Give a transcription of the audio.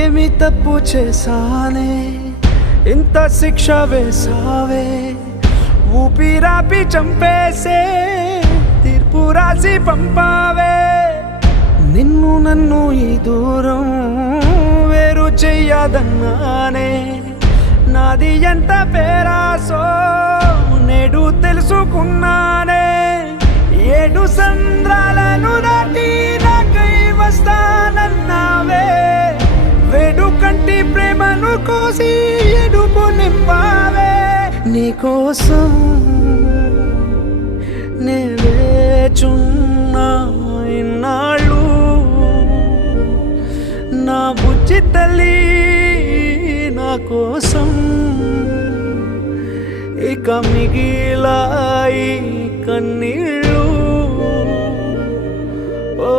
ఏమి తప్పు చేశానే ఇంత శిక్ష వేసావే ఊపిరాపి చంపేసే తీర్పు రాసి పంపావే నిన్ను నన్ను ఈ దూరం వేరు చెయ్యదన్నానే నాది ఎంత పేరాసో నేడు తెలుసుకున్నానే 7 సంద్రాలను దాటి నాకై వస్తానన్నావే వేడుకంటి ప్రేమను కోసి ఎడుపు నింపావే నీకోసం నే వేచున్నా ఇన్నాళ్ళు నా బుజ్జి తల్లి నా కోసం ఇక మిగిలాయి కన్నీళ్ళు ఓ